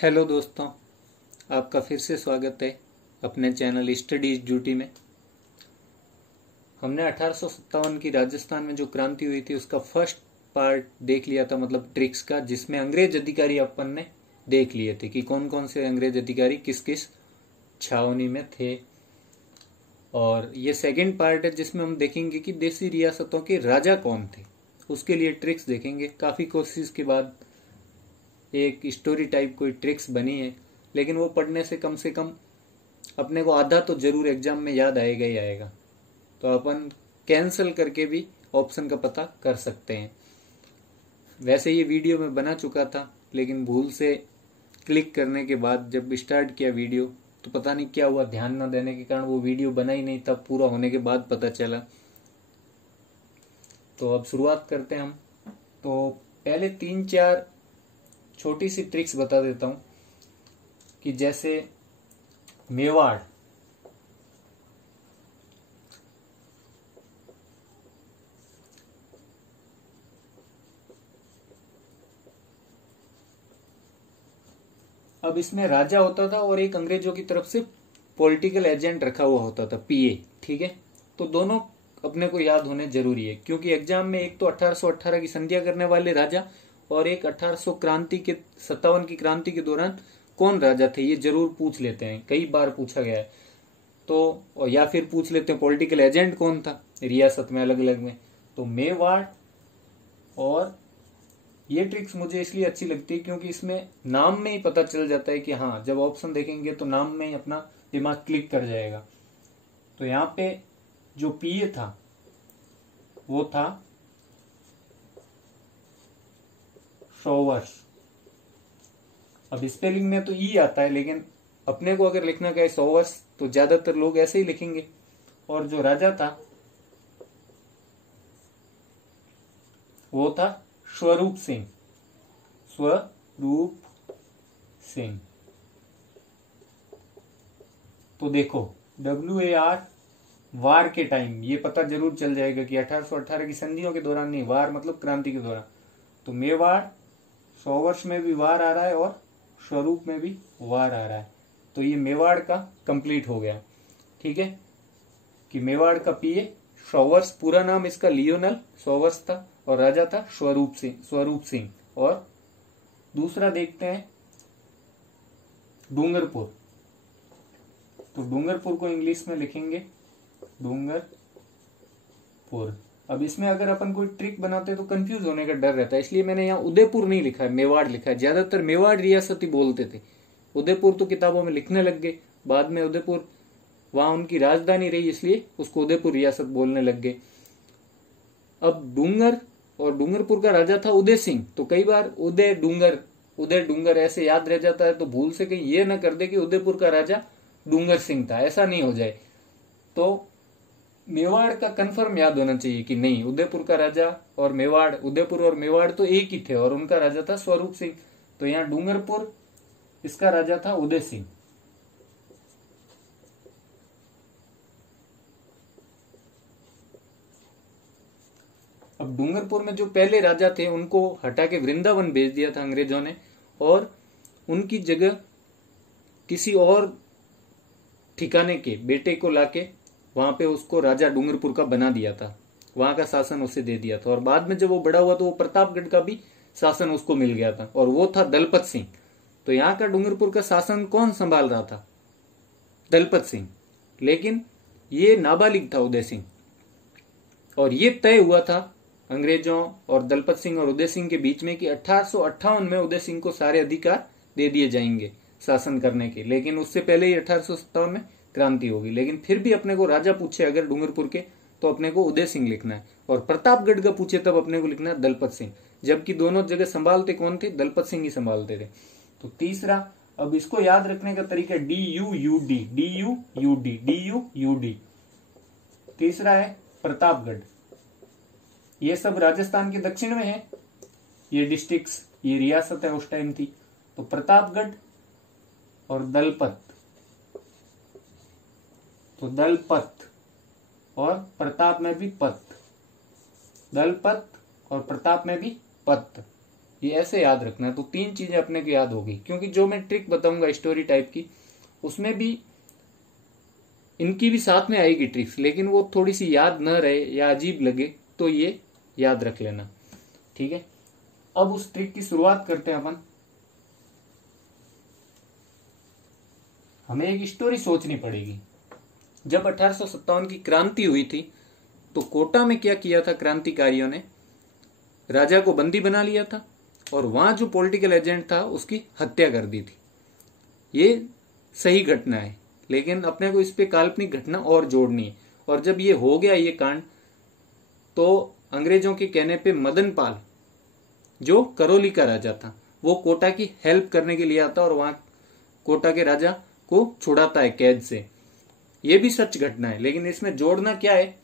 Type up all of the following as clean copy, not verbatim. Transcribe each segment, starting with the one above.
Hello दोस्तों, आपका फिर से स्वागत है अपने चैनल स्टडीज ड्यूटी में। हमने 1857 की राजस्थान में जो क्रांति हुई थी उसका फर्स्ट पार्ट देख लिया था, मतलब ट्रिक्स का, जिसमें अंग्रेज अधिकारी अपन ने देख लिए थे कि कौन कौन से अंग्रेज अधिकारी किस किस छावनी में थे। और ये सेकंड पार्ट है जिसमें हम देखेंगे कि देसी रियासतों के राजा कौन थे, उसके लिए ट्रिक्स देखेंगे। काफ़ी कोशिश के बाद एक स्टोरी टाइप कोई ट्रिक्स बनी है, लेकिन वो पढ़ने से कम अपने को आधा तो जरूर एग्जाम में याद आएगा ही आएगा। तो अपन कैंसिल करके भी ऑप्शन का पता कर सकते हैं। वैसे ये वीडियो मैं बना चुका था, लेकिन भूल से क्लिक करने के बाद जब स्टार्ट किया वीडियो तो पता नहीं क्या हुआ, ध्यान न देने के कारण वो वीडियो बना ही नहीं, तब पूरा होने के बाद पता चला। तो अब शुरुआत करते हैं हम। तो पहले 3-4 छोटी सी ट्रिक्स बता देता हूं कि जैसे मेवाड़, अब इसमें राजा होता था और एक अंग्रेजों की तरफ से पॉलिटिकल एजेंट रखा हुआ होता था, पीए। ठीक है, तो दोनों अपने को याद होने जरूरी है, क्योंकि एग्जाम में एक तो 1818 की संधियां करने वाले राजा और एक 1857 की क्रांति के दौरान कौन राजा थे ये जरूर पूछ लेते हैं, कई बार पूछा गया है। तो या फिर पूछ लेते हैं पॉलिटिकल एजेंट कौन था रियासत में अलग अलग में। तो मेवाड़, और ये ट्रिक्स मुझे इसलिए अच्छी लगती है क्योंकि इसमें नाम में ही पता चल जाता है कि हाँ, जब ऑप्शन देखेंगे तो नाम में ही अपना दिमाग क्लिक कर जाएगा। तो यहाँ पे जो पीए था वो था शोवर्स। अब स्पेलिंग में तो ई आता है, लेकिन अपने को अगर लिखना का है शोवर्स तो ज्यादातर लोग ऐसे ही लिखेंगे। और जो राजा था वो था स्वरूप सिंह। स्वरूप सिंह। तो देखो WAR, वार के टाइम, ये पता जरूर चल जाएगा कि 1818 की संधियों के दौरान नहीं, वार मतलब क्रांति के दौरान। तो मेवाड़, शोवर्स में भी वार आ रहा है और स्वरूप में भी वार आ रहा है, तो ये मेवाड़ का कंप्लीट हो गया। ठीक है, कि मेवाड़ का पीए शोवर्स, पूरा नाम इसका लियोनल शोवर्स था, और राजा था स्वरूप सिंह। और दूसरा देखते हैं डूंगरपुर। तो डूंगरपुर को इंग्लिश में लिखेंगे डूंगरपुर। अब इसमें अगर अपन कोई ट्रिक बनाते तो कंफ्यूज होने का डर रहता है, इसलिए मैंने यहाँ उदयपुर नहीं लिखा है, मेवाड़ लिखा है। ज्यादातर मेवाड़ रियासत ही बोलते थे, उदयपुर तो किताबों में लिखने लग गए। बाद में उदयपुर वहां उनकी राजधानी रही, इसलिए उसको उदयपुर रियासत बोलने लग गए। अब डूंगरपुर का राजा था उदय सिंह। तो कई बार उदय डूंगर ऐसे याद रह जाता है, तो भूल से कहीं ये ना कर दे कि उदयपुर का राजा डूंगर सिंह था, ऐसा नहीं हो जाए। तो मेवाड़ का कंफर्म याद होना चाहिए कि नहीं, उदयपुर का राजा और मेवाड़, उदयपुर और मेवाड़ तो एक ही थे, और उनका राजा था स्वरूप सिंह। तो यहाँ डूंगरपुर, इसका राजा था उदय सिंह। अब डूंगरपुर में जो पहले राजा थे उनको हटा के वृंदावन भेज दिया था अंग्रेजों ने, और उनकी जगह किसी और ठिकाने के बेटे को लाके वहां पे उसको राजा डूंगरपुर का बना दिया था, वहां का शासन उसे दे दिया था। और बाद में जब वो बड़ा हुआ तो वो प्रतापगढ़ का भी शासन उसको मिल गया था, और वो था दलपत सिंह। तो यहाँ का डूंगरपुर का शासन कौन संभाल रहा था? दलपत सिंह। लेकिन ये नाबालिग था उदय सिंह, और ये तय हुआ था अंग्रेजों और दलपत सिंह और उदय सिंह के बीच में कि 1858 में उदय सिंह को सारे अधिकार दे दिए जाएंगे शासन करने के। लेकिन उससे पहले ही 1857 में क्रांति होगी। लेकिन फिर भी अपने को राजा पूछे अगर डूंगरपुर के, तो अपने को उदय सिंह लिखना है, और प्रतापगढ़ का पूछे तब अपने को लिखना है दलपत सिंह। जबकि दोनों जगह संभालते कौन थे? दलपत सिंह ही संभालते थे। तो तीसरा, अब इसको याद रखने का तरीका DUUD। तीसरा है प्रतापगढ़। ये सब राजस्थान के दक्षिण में है, ये डिस्ट्रिक्ट्स, ये रियासत है उस टाइम थी। तो प्रतापगढ़ और दलपत, तो दलपत और प्रताप में भी पत, दलपत और प्रताप में भी पत। ये ऐसे याद रखना है। तो 3 चीजें अपने को याद होगी, क्योंकि जो मैं ट्रिक बताऊंगा स्टोरी टाइप की, उसमें भी इनकी भी साथ में आएगी ट्रिक्स, लेकिन वो थोड़ी सी याद न रहे या अजीब लगे तो ये याद रख लेना, ठीक है। अब उस ट्रिक की शुरुआत करते हैं अपन। हमें एक स्टोरी सोचनी पड़ेगी। जब 1857 की क्रांति हुई थी तो कोटा में क्या किया था क्रांतिकारियों ने, राजा को बंदी बना लिया था और वहां जो पॉलिटिकल एजेंट था उसकी हत्या कर दी थी। ये सही घटना है, लेकिन अपने को इस पे काल्पनिक घटना और जोड़नी है। और जब ये हो गया ये कांड, तो अंग्रेजों के कहने पे मदन पाल जो करौली का राजा था, वो कोटा की हेल्प करने के लिए आता और वहां कोटा के राजा को छुड़ाता है कैद से। ये भी सच घटना है, लेकिन इसमें जोड़ना क्या है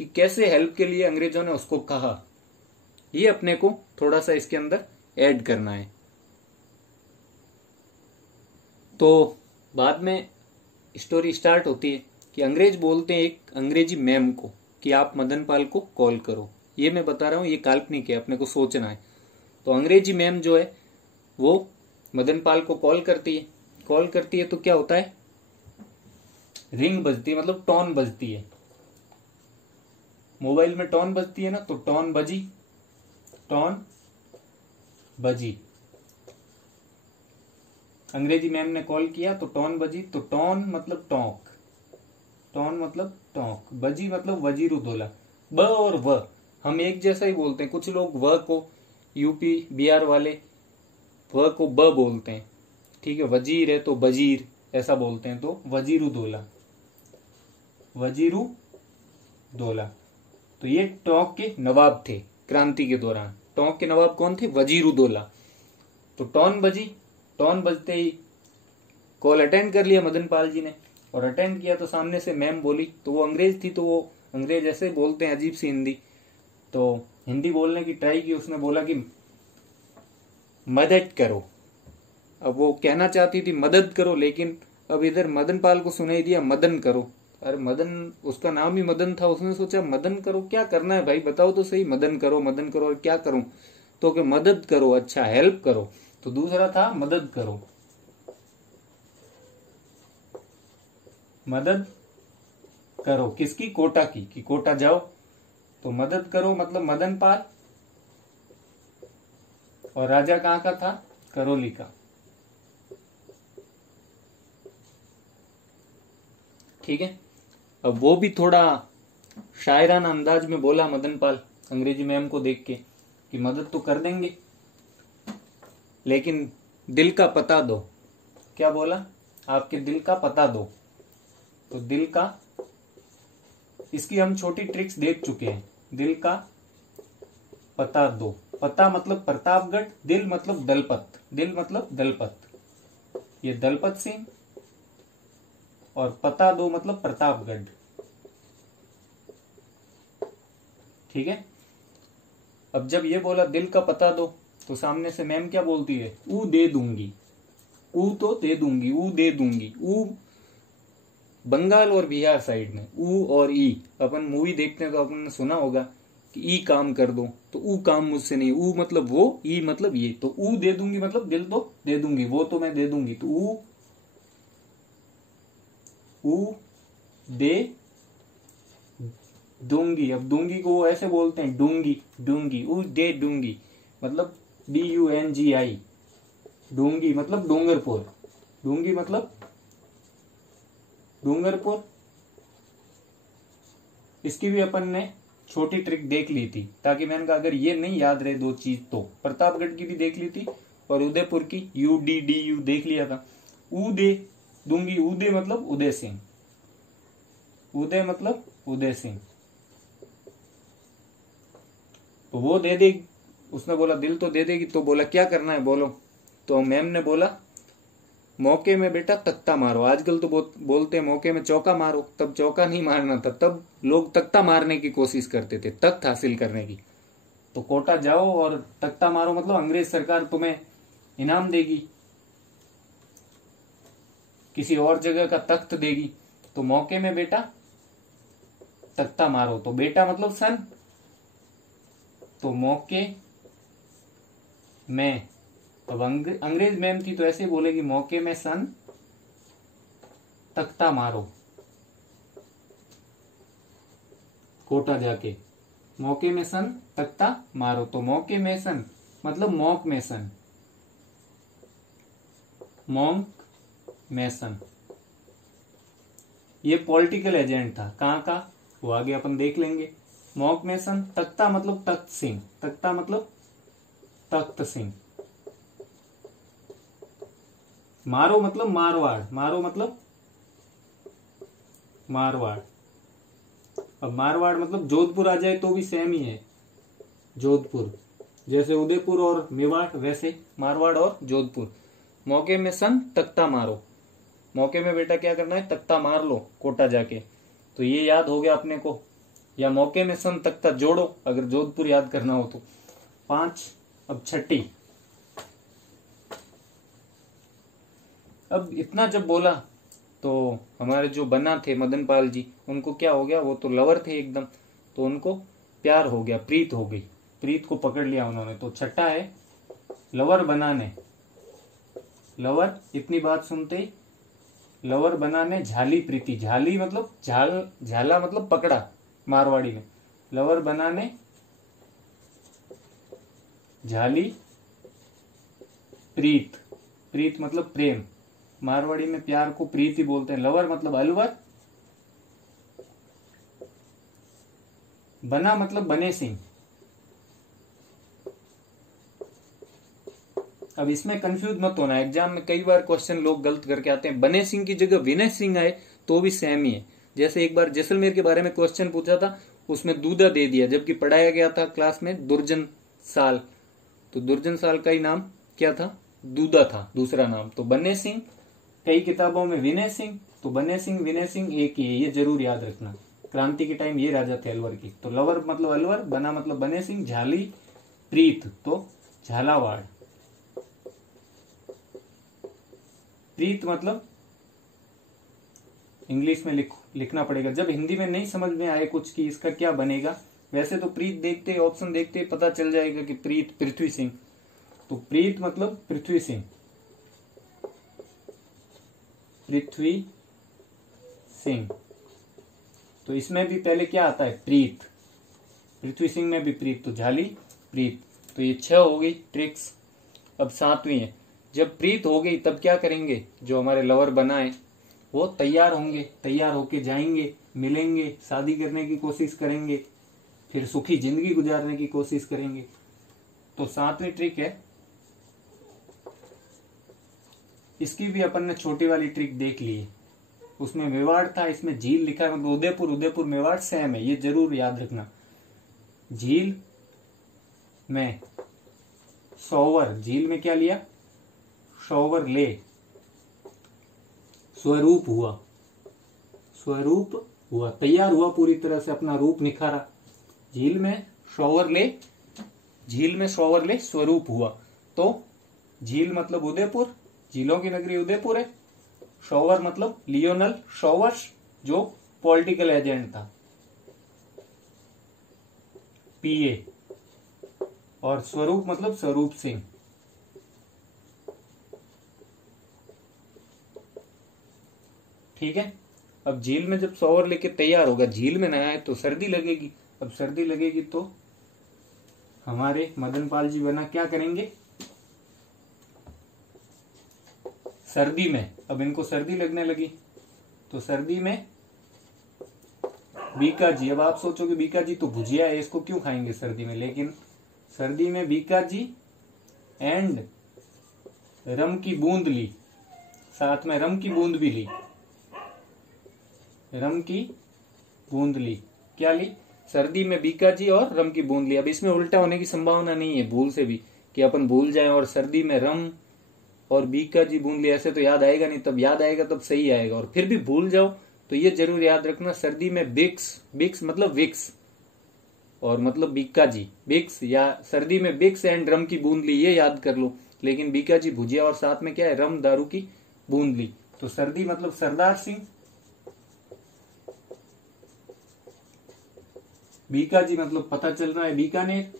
कि कैसे हेल्प के लिए अंग्रेजों ने उसको कहा, ये अपने को थोड़ा सा इसके अंदर ऐड करना है। तो बाद में स्टोरी स्टार्ट होती है कि अंग्रेज बोलते हैं एक अंग्रेजी मैम को कि आप मदन पाल को कॉल करो। ये मैं बता रहा हूं, ये काल्पनिक है, अपने को सोचना है। तो अंग्रेजी मैम जो है वो मदन पाल को कॉल करती है। कॉल करती है तो क्या होता है, रिंग बजती है, मतलब टोन बजती है। मोबाइल में टोन बजती है ना, तो टोन बजी, टोन बजी। अंग्रेजी मैम ने कॉल किया तो टोन बजी। तो टोन मतलब टोंक, टोन मतलब टोंक, बजी मतलब वजीरुद्दौला। ब और व हम एक जैसा ही बोलते हैं। कुछ लोग व को, यूपी बिहार वाले व को ब बोलते हैं, ठीक है। वजीर है तो बजीर ऐसा बोलते हैं। तो वजीरुद्दौला, वजीरुद्दौला। तो ये टोंक के नवाब थे क्रांति के दौरान। टोंक के नवाब कौन थे, वजीरुद्दौला। तो टोन बजी, टोन बजते ही कॉल अटेंड कर लिया मदन पाल जी ने, और अटेंड किया तो सामने से मैम बोली। तो वो अंग्रेज थी, तो वो अंग्रेज ऐसे बोलते हैं अजीब सी हिंदी, तो हिंदी बोलने की ट्राई की। उसने बोला कि मदद करो। अब वो कहना चाहती थी मदद करो, लेकिन अब इधर मदन पाल को सुनाई दिया मदन करो। अरे मदन, उसका नाम ही मदन था। उसने सोचा मदन करो क्या करना है भाई, बताओ तो सही। मदन करो, मदन करो, और क्या करूं? तो कि मदद करो, अच्छा हेल्प करो। तो दूसरा था मदद करो, मदद करो किसकी, कोटा की, कि कोटा जाओ। तो मदद करो मतलब मदन पाल, और राजा कहां का था, करौली का, ठीक है। अब वो भी थोड़ा शायराना अंदाज में बोला मदन पाल अंग्रेजी मैम को देख के कि मदद तो कर देंगे, लेकिन दिल का पता दो। क्या बोला, आपके दिल का पता दो। तो दिल का, इसकी हम छोटी ट्रिक्स देख चुके हैं। दिल का पता दो। पता मतलब प्रतापगढ़, दिल मतलब दलपत, दिल मतलब दलपत, ये दलपत सिंह, और पता दो मतलब प्रतापगढ़, ठीक है। अब जब ये बोला दिल का पता दो, तो सामने से मैम क्या बोलती है, ऊ दे दूंगी। ऊ तो दे दूंगी, ऊ दे दूंगी। ऊ बंगाल और बिहार साइड में ऊ और ई, अपन मूवी देखते हैं तो अपन ने सुना होगा कि ई काम कर दो, तो ऊ काम मुझसे नहीं। ऊ मतलब वो, ई मतलब ये। तो ऊ दे दूंगी मतलब दिल तो दे दूंगी, वो तो मैं दे दूंगी। तो ऊ दे दूंगी। अब दूंगी को वो ऐसे बोलते हैं डूंगी, डूंगी। ऊ दे दूंगी मतलब DUNGI, डूंगी मतलब डूंगरपुर, डूंगी मतलब डूंगरपुर। इसकी भी अपन ने छोटी ट्रिक देख ली थी, ताकि मैंने कहा अगर ये नहीं याद रहे दो चीज तो प्रतापगढ़ की भी देख ली थी और उदयपुर की UDDU देख लिया था। ऊ दे दूंगी, उदय मतलब उदय सिंह, उदय मतलब उदय सिंह। तो वो दे देगी। उसने बोला दिल तो दे देगी। तो बोला क्या करना है बोलो। तो मैम ने बोला मौके में बेटा तख्ता मारो। आजकल तो बोलते हैं मौके में चौका मारो, तब चौका नहीं मारना था, तब लोग तख्ता मारने की कोशिश करते थे, तख्त हासिल करने की। तो कोटा जाओ और तख्ता मारो, मतलब अंग्रेज सरकार तुम्हें इनाम देगी, किसी और जगह का तख्त देगी। तो मौके में बेटा तख्ता मारो। तो बेटा मतलब सन, तो मौके में, अब अंग्रेज मैम थी तो ऐसे बोलेगी मौके में सन तख्ता मारो, कोटा जाके मौके में सन तख्ता मारो। तो मौके में सन मतलब मॉक मेसन, मॉन्क मेसन, ये पॉलिटिकल एजेंट था। कहां का वो आगे अपन देख लेंगे। मॉक मेसन, तख्ता मतलब तख्त सिंह, तख्ता मतलब तख्त सिंह, मारो मतलब मारवाड़, मारो मतलब मारवाड़। अब मारवाड़ मतलब जोधपुर आ जाए तो भी सेम ही है, जोधपुर, जैसे उदयपुर और मेवाड़ वैसे मारवाड़ और जोधपुर। मौके में सन तख्ता मारो, मौके में बेटा क्या करना है, तख्ता मार लो कोटा जाके। तो ये याद हो गया अपने को, या मौके में सन तख्ता जोड़ो अगर जोधपुर याद करना हो तो। 5। अब छठी, अब इतना जब बोला तो हमारे जो बना थे मदन पाल जी, उनको क्या हो गया, वो तो लवर थे एकदम, तो उनको प्यार हो गया, प्रीत हो गई, प्रीत को पकड़ लिया उन्होंने। तो छठा है लवर बनाने, लवर इतनी बात सुनते ही लवर बनाने झाली प्रीति, झाली मतलब झाला मतलब पकड़ा मारवाड़ी में, लवर बनाने झाली प्रीत, प्रीत मतलब प्रेम, मारवाड़ी में प्यार को प्रीति बोलते हैं। लवर मतलब अलवर, बना मतलब बने सिंह। अब इसमें कंफ्यूज मत होना, एग्जाम में कई बार क्वेश्चन लोग गलत करके आते हैं, बने सिंह की जगह विनय सिंह आए तो भी सेम ही है। जैसे एक बार जैसलमेर के बारे में क्वेश्चन पूछा था, उसमें दूधा दे दिया जबकि पढ़ाया गया था क्लास में दुर्जन साल, तो दुर्जन साल का ही नाम क्या था, दूधा था दूसरा नाम। तो बने सिंह, कई किताबों में विनय सिंह, तो बने सिंह विनय सिंह एक ही है, ये जरूर याद रखना। क्रांति के टाइम ये राजा थे अलवर की। तो लवर मतलब अलवर, बना मतलब बने सिंह, झाली प्रीत तो झालावाड़, प्रीत मतलब इंग्लिश में लिखना पड़ेगा, जब हिंदी में नहीं समझ में आए कुछ कि इसका क्या बनेगा। वैसे तो प्रीत देखते ऑप्शन देखते पता चल जाएगा कि प्रीत पृथ्वी सिंह, तो प्रीत मतलब पृथ्वी सिंह, पृथ्वी सिंह। तो इसमें भी पहले क्या आता है, प्रीत, पृथ्वी सिंह में भी प्रीत, तो झाली प्रीत। तो ये 6 हो गई ट्रिक्स। अब 7वीं है, जब प्रीत हो गई तब क्या करेंगे, जो हमारे लवर बनाए वो तैयार होंगे, तैयार होके जाएंगे, मिलेंगे, शादी करने की कोशिश करेंगे, फिर सुखी जिंदगी गुजारने की कोशिश करेंगे। तो 7वीं ट्रिक है, इसकी भी अपन ने छोटी वाली ट्रिक देख ली है, उसमें मेवाड़ था, इसमें झील लिखा है, मतलब उदयपुर, उदयपुर मेवाड़ सेम है, ये जरूर याद रखना। झील में शॉवर, झील में क्या लिया, शॉवर ले, स्वरूप हुआ, स्वरूप हुआ, तैयार हुआ पूरी तरह से, अपना रूप निखारा। झील में शॉवर ले, झील में शॉवर ले स्वरूप हुआ। तो झील मतलब उदयपुर, झीलों की नगरी उदयपुर है। शॉवर मतलब लियोनल शॉवर्स, जो पॉलिटिकल एजेंट था, पीए। और स्वरूप मतलब स्वरूप सिंह। ठीक है। अब झील में जब शॉवर लेके तैयार होगा, झील में नया है तो सर्दी लगेगी, अब सर्दी लगेगी तो हमारे मदन पाल जी बना क्या करेंगे, सर्दी में, अब इनको सर्दी लगने लगी तो सर्दी में बीकाजी, अब आप सोचोगे बीकाजी तो भुजिया है, इसको क्यों खाएंगे सर्दी में, लेकिन सर्दी में बीकाजी एंड रम की बूंद ली, साथ में रम की बूंद भी ली, रम की बूंद ली, क्या ली, सर्दी में बीकाजी और रम की बूंद ली। अब इसमें उल्टा होने की संभावना नहीं है भूल से भी, कि अपन भूल जाएं और सर्दी में रम और बीकाजी बूंद ली, ऐसे तो याद आएगा नहीं, तब याद आएगा तब सही आएगा। और फिर भी भूल जाओ तो ये जरूर याद रखना, सर्दी में बिक्स, बिक्स मतलब विक्स और मतलब बीकाजी, बिक्स, या सर्दी में बिक्स एंड रम की बूंद ली, ये याद कर लो। लेकिन बीकाजी भुजिया और साथ में क्या है, रम दारू की बूंद ली। तो सर्दी मतलब सरदार सिंह, बीकाजी मतलब पता चल रहा है बीकानेर,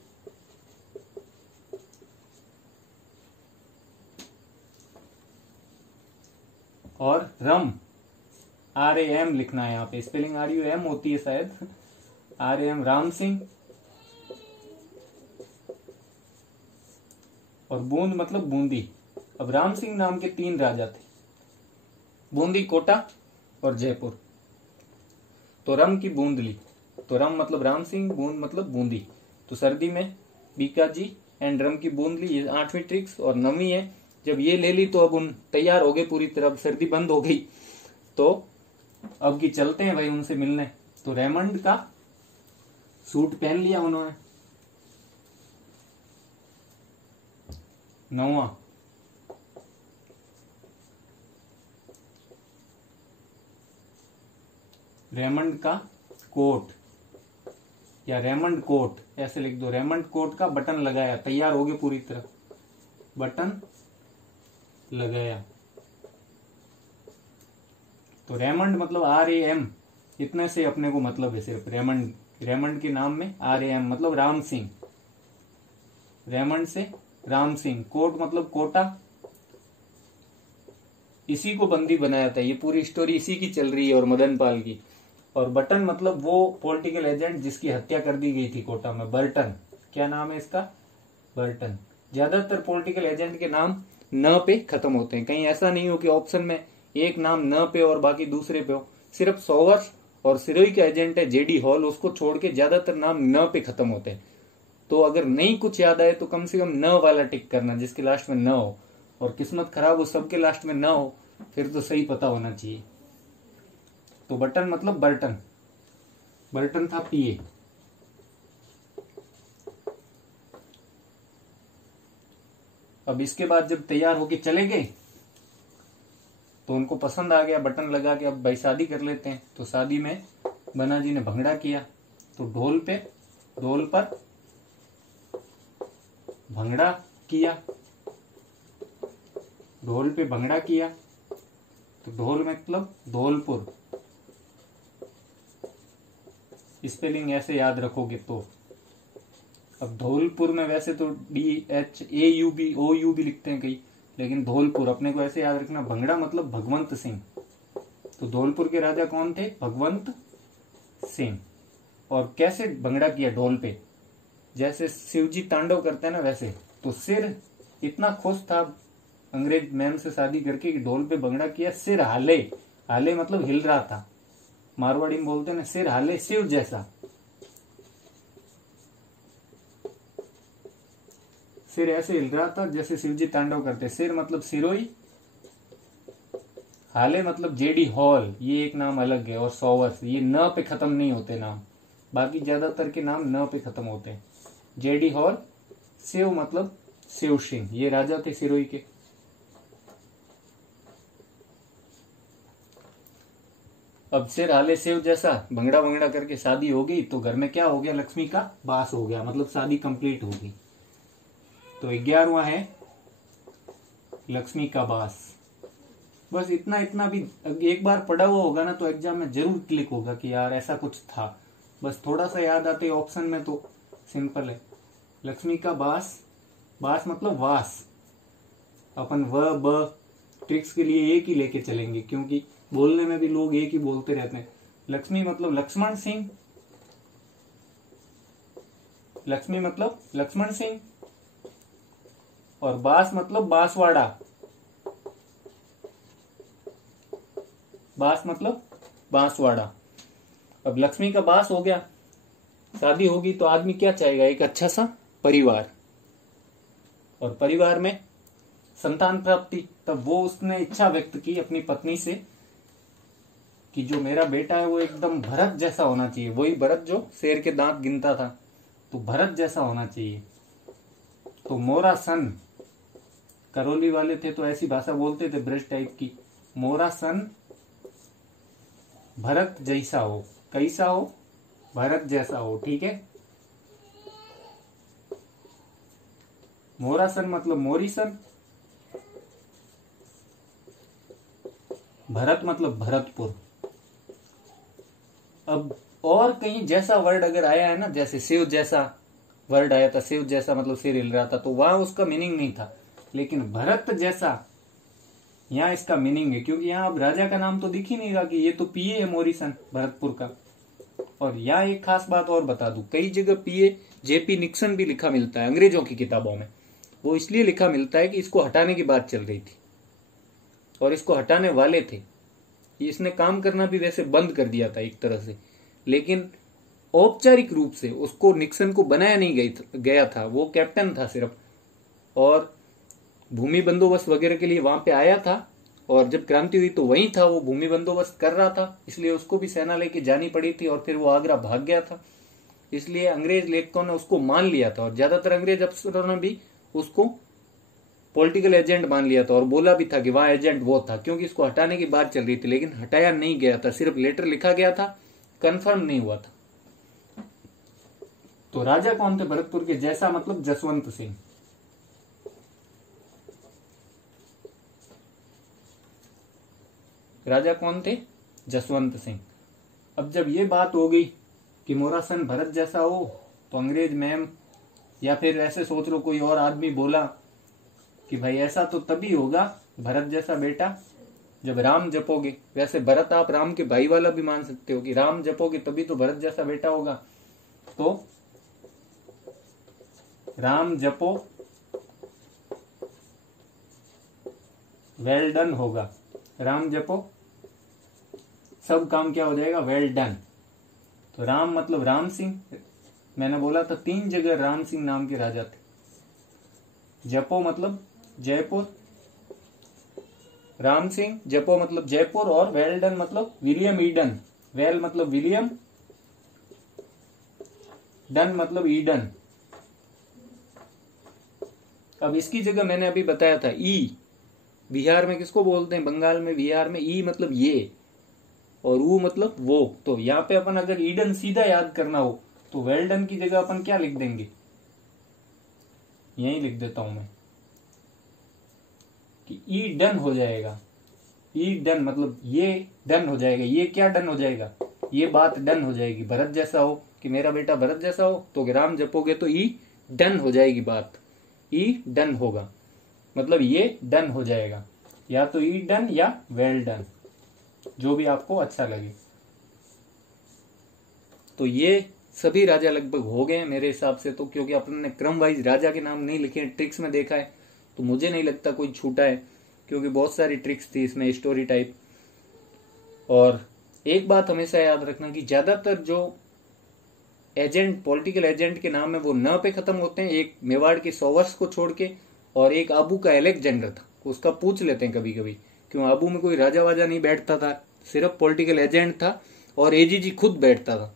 और रम RAM लिखना है, यहाँ पे स्पेलिंग RUM होती है शायद, RAM राम सिंह। और बूंद मतलब बूंदी। अब राम सिंह नाम के 3 राजा थे, बूंदी, कोटा और जयपुर। तो रम की बूंद ली, तो रम मतलब राम सिंह, बूंद मतलब बूंदी। तो सर्दी में बीकाजी एंड रम की बूंद ली, ये 8वीं ट्रिक्स। और 9वीं है, जब ये ले ली तो अब उन तैयार हो गए पूरी तरह, सर्दी बंद हो गई, तो अब की चलते हैं भाई उनसे मिलने। तो रेमंड का सूट पहन लिया उन्होंने। 9वां, रेमंड का कोट या रेमंड कोट ऐसे लिख दो। रेमंड कोट का बटन लगाया, तैयार हो गए पूरी तरह, बटन लगाया। तो रेमंड मतलब RAM, इतने से अपने को मतलब है सिर्फ रेमंड, रेमंड के नाम में RAM मतलब राम सिंह, रेमंड से राम सिंह। कोट मतलब कोटा, इसी को बंदी बनाया था। ये पूरी स्टोरी इसी की चल रही है और मदन पाल की। और बटन मतलब वो पॉलिटिकल एजेंट जिसकी हत्या कर दी गई थी कोटा में, बर्टन। क्या नाम है इसका? बर्टन। ज्यादातर पॉलिटिकल एजेंट के नाम न पे खत्म होते हैं, कहीं ऐसा नहीं हो कि ऑप्शन में एक नाम न पे और बाकी दूसरे पे हो। सिर्फ सोवर्स और सिरोही का एजेंट है JD हॉल, उसको छोड़ के ज्यादातर नाम न पे खत्म होते हैं। तो अगर नहीं कुछ याद आए तो कम से कम न वाला टिक करना जिसके लास्ट में न हो, और किस्मत खराब हो सबके लास्ट में न हो, फिर तो सही पता होना चाहिए। तो बटन मतलब बर्टन, बर्टन था PA। अब इसके बाद जब तैयार होके चले गए तो उनको पसंद आ गया, बटन लगा के अब भाई शादी कर लेते हैं। तो शादी में बना जी ने भंगड़ा किया, तो ढोल पर भंगड़ा किया, ढोल पे भंगड़ा किया। तो ढोल मतलब धौलपुर, स्पेलिंग ऐसे याद रखोगे तो। अब धौलपुर में वैसे तो DHAUB OU भी लिखते हैं कई, लेकिन धौलपुर अपने को ऐसे याद रखना। भंगड़ा मतलब भगवंत सिंह। तो धौलपुर के राजा कौन थे? भगवंत सिंह। और कैसे भंगड़ा किया ढोल पे? जैसे शिवजी तांडव करते हैं ना वैसे। तो सिर इतना खुश था अंग्रेज मैम से शादी करके कि ढोल पे भंगड़ा किया, सिर हाले, हाले मतलब हिल रहा था, मारवाड़ी में बोलते हैं ना सिर हाले, शिव जैसा। सिर ऐसे हिल रहा था जैसे शिवजी तांडव करते। सिर मतलब सिरोही, हाले मतलब JD हॉल, ये एक नाम अलग है। और सोवर्स, ये न पे खत्म नहीं होते नाम, बाकी ज्यादातर के नाम न पे खत्म होते हैं। JD hall. शिव मतलब शिव सिंह, ये राजा थे सिरोही के। अब सिर हाले शिव जैसा भंगड़ा वंगड़ा करके शादी हो गई, तो घर में क्या हो गया? लक्ष्मी का वास हो गया, मतलब शादी कंप्लीट हो गई। तो 11वां है लक्ष्मी का वास। बस इतना इतना भी एक बार पढ़ा हुआ होगा ना तो एग्जाम में जरूर क्लिक होगा कि यार ऐसा कुछ था। बस थोड़ा सा याद आते ऑप्शन में तो सिंपल है। लक्ष्मी का वास, वास मतलब वास। अपन व ब ट्रिक्स के लिए एक ही लेके चलेंगे, क्योंकि बोलने में भी लोग एक ही बोलते रहते हैं। लक्ष्मी मतलब लक्ष्मण सिंह, लक्ष्मी मतलब लक्ष्मण सिंह। और बास मतलब बांसवाड़ा, बास मतलब बांसवाड़ा। अब लक्ष्मी का बास हो गया, शादी होगी, तो आदमी क्या चाहेगा? एक अच्छा सा परिवार, और परिवार में संतान प्राप्ति। तब वो उसने इच्छा व्यक्त की अपनी पत्नी से कि जो मेरा बेटा है वो एकदम भरत जैसा होना चाहिए। वही भरत जो शेर के दांत गिनता था, तो भरत जैसा होना चाहिए। तो मोरा सन, करौली वाले थे तो ऐसी भाषा बोलते थे ब्रज टाइप की। मोरा सन भरत जैसा हो, कैसा हो? भरत जैसा हो, ठीक है। मोरा सन मतलब मोरी सन, भरत मतलब भरतपुर। अब और कहीं जैसा वर्ड अगर आया है ना, जैसे शिव जैसा वर्ड आया था, शिव जैसा मतलब सिर हिल रहा था, तो वहां उसका मीनिंग नहीं था। लेकिन भरत जैसा यहाँ इसका मीनिंग है, क्योंकि यहाँ अब राजा का नाम तो दिख ही नहीं रहा कि ये तो पीए है मॉरिसन भरतपुर का। और यहाँ एक खास बात और बता दूं, कई जगह पीए जेपी निक्सन भी लिखा मिलता है अंग्रेजों की किताबों में। वो इसलिए लिखा मिलता है कि इसको हटाने की बात चल रही थी और इसको हटाने वाले थे। इसने काम करना भी वैसे बंद कर दिया था एक तरह से, लेकिन औपचारिक रूप से उसको निक्सन को बनाया नहीं गया था। वो कैप्टन था सिर्फ, और भूमि बंदोबस्त वगैरह के लिए वहां पे आया था, और जब क्रांति हुई तो वहीं था, वो भूमि बंदोबस्त कर रहा था, इसलिए उसको भी सेना लेके जानी पड़ी थी। और फिर वो आगरा भाग गया था, इसलिए अंग्रेज लेखकों ने उसको मान लिया था, और ज्यादातर अंग्रेज अफसरों ने भी उसको पॉलिटिकल एजेंट मान लिया था और बोला भी था कि वहां एजेंट वो था, क्योंकि इसको हटाने की बात चल रही थी। लेकिन हटाया नहीं गया था, सिर्फ लेटर लिखा गया था, कंफर्म नहीं हुआ था। तो राजा कौन थे भरतपुर के? जैसा मतलब जसवंत सिंह। राजा कौन थे? जसवंत सिंह। अब जब ये बात हो गई कि मोरासन भरत जैसा हो, तो अंग्रेज मैम या फिर ऐसे सोच लो कोई और आदमी बोला कि भाई ऐसा तो तभी होगा भरत जैसा बेटा जब राम जपोगे। वैसे भरत आप राम के भाई वाला भी मान सकते हो कि राम जपोगे तभी तो भरत जैसा बेटा होगा। तो राम जपो वेल डन होगा। राम जपो सब काम क्या हो जाएगा? Well done. तो राम मतलब राम सिंह, मैंने बोला था 3 जगह राम सिंह नाम के राजा थे। जपो मतलब जयपुर, राम सिंह जपो मतलब जयपुर, और वेल डन मतलब विलियम ईडन। वेल मतलब विलियम, डन मतलब ईडन। अब इसकी जगह मैंने अभी बताया था ई, बिहार में किसको बोलते हैं? बंगाल में, बिहार में ई मतलब ये, और ऊ मतलब वो। तो यहाँ पे अपन अगर ईडन सीधा याद करना हो तो वेल्डन की जगह अपन क्या लिख देंगे? यही लिख देता हूं मैं कि ई डन हो जाएगा। ई डन मतलब ये डन हो जाएगा। ये क्या डन हो जाएगा? ये बात डन हो जाएगी। भरत जैसा हो कि मेरा बेटा भरत जैसा हो, तो राम जपोगे तो ई डन हो जाएगी बात। ई डन होगा मतलब ये डन हो जाएगा, या तो ई डन या वेल डन, जो भी आपको अच्छा लगे। तो ये सभी राजा लगभग हो गए हैं मेरे हिसाब से, तो क्योंकि अपन ने क्रम वाइज राजा के नाम नहीं लिखे हैं, ट्रिक्स में देखा है, तो मुझे नहीं लगता कोई छूटा है, क्योंकि बहुत सारी ट्रिक्स थी इसमें स्टोरी टाइप। और एक बात हमेशा याद रखना कि ज्यादातर जो एजेंट, पॉलिटिकल एजेंट के नाम है वो न पे खत्म होते हैं। एक मेवाड़ के सोवर्स को छोड़ के, और एक आबू का अलेक्जेंडर था, उसका पूछ लेते हैं कभी कभी, क्यों आबू में कोई राजा वाजा नहीं बैठता था, सिर्फ पॉलिटिकल एजेंट था, और एजीजी खुद बैठता था।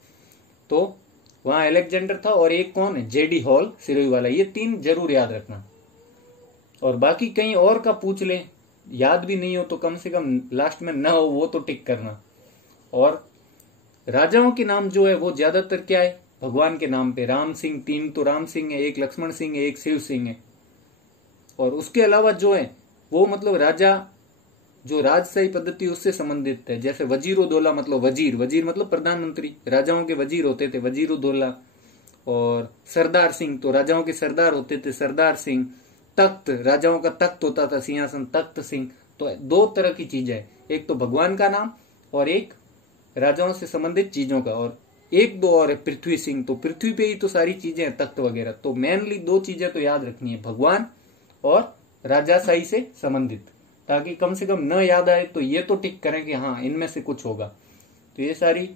तो वहां अलेक्जेंडर था, और एक कौन है? जेडी हॉल सिरोही वाला। ये 3 जरूर याद रखना। और बाकी कहीं और का पूछ ले, याद भी नहीं हो तो कम से कम लास्ट में न हो वो तो टिक करना। और राजाओं के नाम जो है वो ज्यादातर क्या है? भगवान के नाम पे। राम सिंह, 3 तो राम सिंह है, एक लक्ष्मण सिंह है, एक शिव सिंह है। और उसके अलावा जो है वो मतलब राजा जो राजशाही पद्धति उससे संबंधित है। जैसे वजीरोदौला मतलब वजीर, वजीर मतलब प्रधानमंत्री, राजाओं के वजीर होते थे वजीरोदौला। और सरदार सिंह तो राजाओं के सरदार होते थे, सरदार सिंह। तख्त, राजाओं का तख्त होता था, सिंहासन, तख्त सिंह। तो 2 तरह की चीजें है, एक तो भगवान का नाम और एक राजाओं से संबंधित चीजों का। और 1-2 और है पृथ्वी सिंह, तो पृथ्वी पे ही तो सारी चीजें हैं, तख्त वगैरह। तो मेनली 2 चीजें तो याद रखनी है, भगवान और राजाशाही से संबंधित, ताकि कम से कम न याद आए तो ये तो टिक करें कि हाँ इनमें से कुछ होगा। तो ये सारी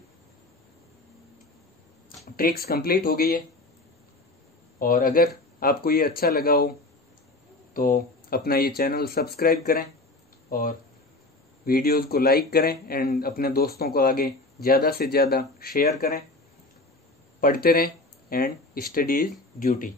ट्रिक्स कंप्लीट हो गई है। और अगर आपको ये अच्छा लगा हो तो अपना ये चैनल सब्सक्राइब करें और वीडियोस को लाइक करें, एंड अपने दोस्तों को आगे ज़्यादा से ज़्यादा शेयर करें। पढ़ते रहें, एंड स्टडी इज ड्यूटी।